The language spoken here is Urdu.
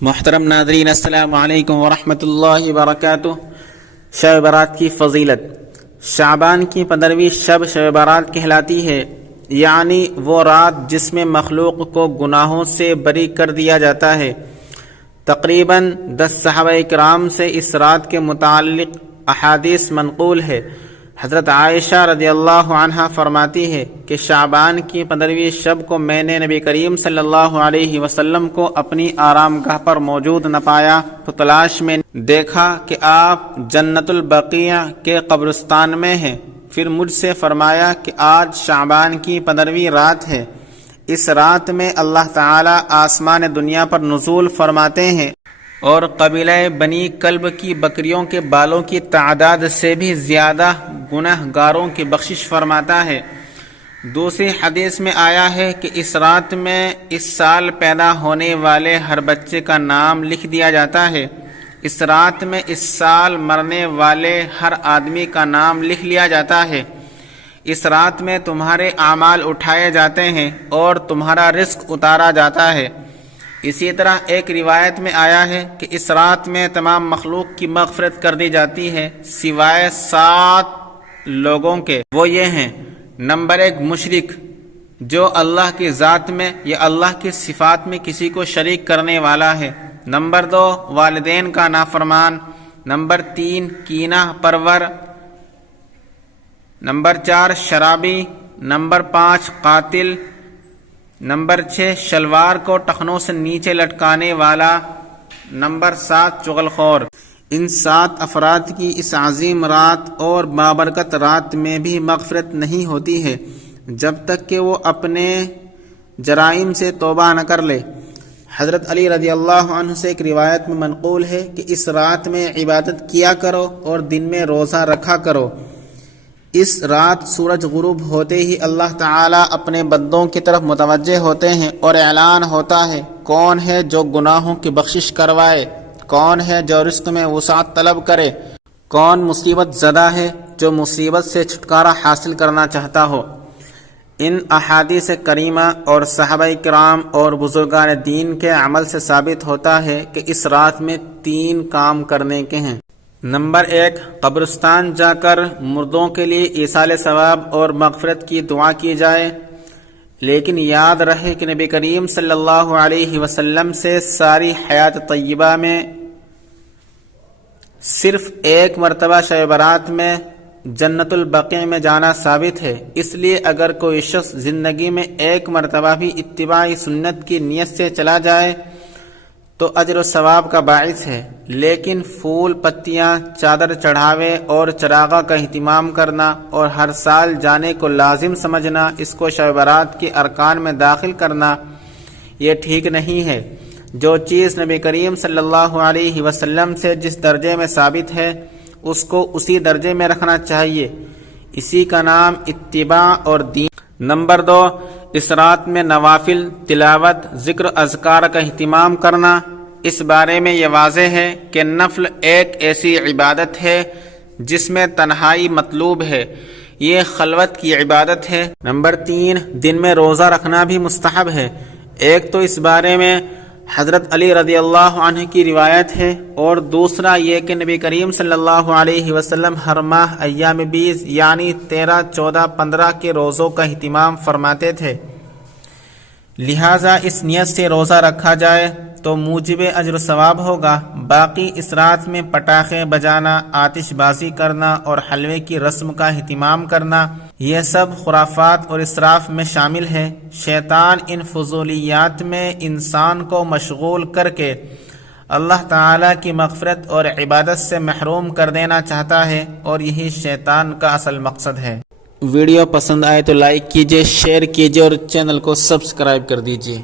محترم ناظرین، السلام علیکم ورحمۃ اللہ وبرکاتہ۔ شب برات کی فضیلت۔ شعبان کی 15ویں شب شب برات کہلاتی ہے، یعنی وہ رات جس میں مخلوق کو گناہوں سے بری کر دیا جاتا ہے۔ تقریباً 10 صحابہ کرام سے اس رات کے متعلق احادیث منقول ہے۔ حضرت عائشہ رضی اللہ عنہا فرماتی ہے کہ شعبان کی 15ویں شب کو میں نے نبی کریم صلی اللہ علیہ وسلم کو اپنی آرام گاہ پر موجود نہ پایا تو تلاش میں دیکھا کہ آپ جنت البقیع کے قبرستان میں ہیں۔ پھر مجھ سے فرمایا کہ آج شعبان کی 15ویں رات ہے، اس رات میں اللہ تعالی آسمان دنیا پر نزول فرماتے ہیں اور قبیلہ بنی کلب کی بکریوں کے بالوں کی تعداد سے بھی زیادہ گناہ گاروں کی بخشش فرماتا ہے۔ دوسری حدیث میں آیا ہے کہ اس رات میں اس سال پیدا ہونے والے ہر بچے کا نام لکھ دیا جاتا ہے۔ اس رات میں اس سال مرنے والے ہر آدمی کا نام لکھ لیا جاتا ہے۔ اس رات میں تمہارے اعمال اٹھائے جاتے ہیں اور تمہارا رزق اتارا جاتا ہے۔ اسی طرح ایک روایت میں آیا ہے کہ اس رات میں تمام مخلوق کی مغفرت کر دی جاتی ہے سوائے 7 لوگوں کے۔ وہ یہ ہیں: نمبر 1 مشرک، جو اللہ کی ذات میں یا اللہ کی صفات میں کسی کو شریک کرنے والا ہے۔ نمبر 2 والدین کا نافرمان۔ نمبر 3 کینہ پرور۔ نمبر 4 شرابی۔ نمبر 5 قاتل۔ نمبر 6 شلوار کو ٹخنوں سے نیچے لٹکانے والا۔ نمبر 7 چغل خور۔ ان 7 افراد کی اس عظیم رات اور بابرکت رات میں بھی مغفرت نہیں ہوتی ہے جب تک کہ وہ اپنے جرائم سے توبہ نہ کر لے۔ حضرت علی رضی اللہ عنہ سے ایک روایت میں منقول ہے کہ اس رات میں عبادت کیا کرو اور دن میں روزہ رکھا کرو۔ اس رات سورج غروب ہوتے ہی اللہ تعالیٰ اپنے بندوں کی طرف متوجہ ہوتے ہیں اور اعلان ہوتا ہے: کون ہے جو گناہوں کی بخشش کروائے؟ کون ہے جو رزق میں وسعت طلب کرے؟ کون مصیبت زدہ ہے جو مصیبت سے چھٹکارا حاصل کرنا چاہتا ہو؟ ان احادیث کریمہ اور صحابہ کرام اور بزرگان دین کے عمل سے ثابت ہوتا ہے کہ اس رات میں 3 کام کرنے کے ہیں۔ نمبر 1 قبرستان جا کر مردوں کے لیے ایصال ثواب اور مغفرت کی دعا کی جائے، لیکن یاد رہے کہ نبی کریم صلی اللہ علیہ وسلم سے ساری حیات طیبہ میں صرف 1 مرتبہ شب برات میں جنت البقیع میں جانا ثابت ہے۔ اس لیے اگر کوئی شخص زندگی میں 1 مرتبہ بھی اتباع سنت کی نیت سے چلا جائے تو اجر و ثواب کا باعث ہے، لیکن پھول پتیاں، چادر چڑھاوے اور چراغاں کا اہتمام کرنا اور ہر سال جانے کو لازم سمجھنا، اس کو شب برات کے ارکان میں داخل کرنا، یہ ٹھیک نہیں ہے۔ جو چیز نبی کریم صلی اللہ علیہ وسلم سے جس درجے میں ثابت ہے اس کو اسی درجے میں رکھنا چاہیے، اسی کا نام اتباع اور دین۔ نمبر 2 اس رات میں نوافل، تلاوت، ذکر اذکار کا اہتمام کرنا۔ اس بارے میں یہ واضح ہے کہ نفل ایک ایسی عبادت ہے جس میں تنہائی مطلوب ہے، یہ خلوت کی عبادت ہے۔ نمبر 3 دن میں روزہ رکھنا بھی مستحب ہے۔ ایک تو اس بارے میں حضرت علی رضی اللہ عنہ کی روایت ہے، اور دوسرا یہ کہ نبی کریم صلی اللہ علیہ وسلم ہر ماہ ایام 20 یعنی 13، 14، 15 کے روزوں کا اہتمام فرماتے تھے، لہٰذا اس نیت سے روزہ رکھا جائے تو موجب اجر و ثواب ہوگا۔ باقی اس رات میں پٹاخے بجانا، آتش بازی کرنا اور حلوے کی رسم کا اہتمام کرنا، یہ سب خرافات اور اسراف میں شامل ہے۔ شیطان ان فضولیات میں انسان کو مشغول کر کے اللہ تعالیٰ کی مغفرت اور عبادت سے محروم کر دینا چاہتا ہے، اور یہی شیطان کا اصل مقصد ہے۔ ویڈیو پسند آئے تو لائک کیجیے، شیئر کیجیے اور چینل کو سبسکرائب کر دیجیے۔